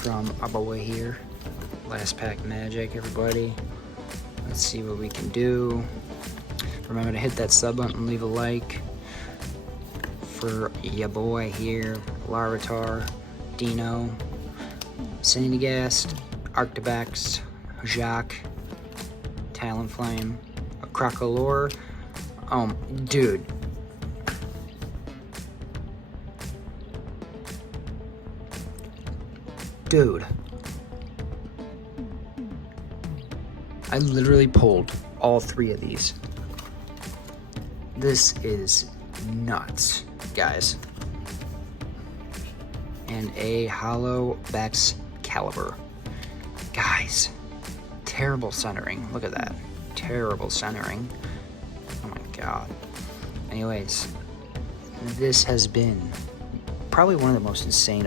from our boy here. Last pack magic, everybody. Let's see what we can do. Remember to hit that sub button and leave a like for ya boy here. Larvitar, Dino, Sandygast, Arctibax, Jacques, Talonflame, a Crocolore. Dude. Dude. I literally pulled all 3 of these. This is nuts, guys. And a Hollow Baxcalibur. Guys, terrible centering. Look at that. Terrible centering. Oh my god. Anyways, this has been probably one of the most insane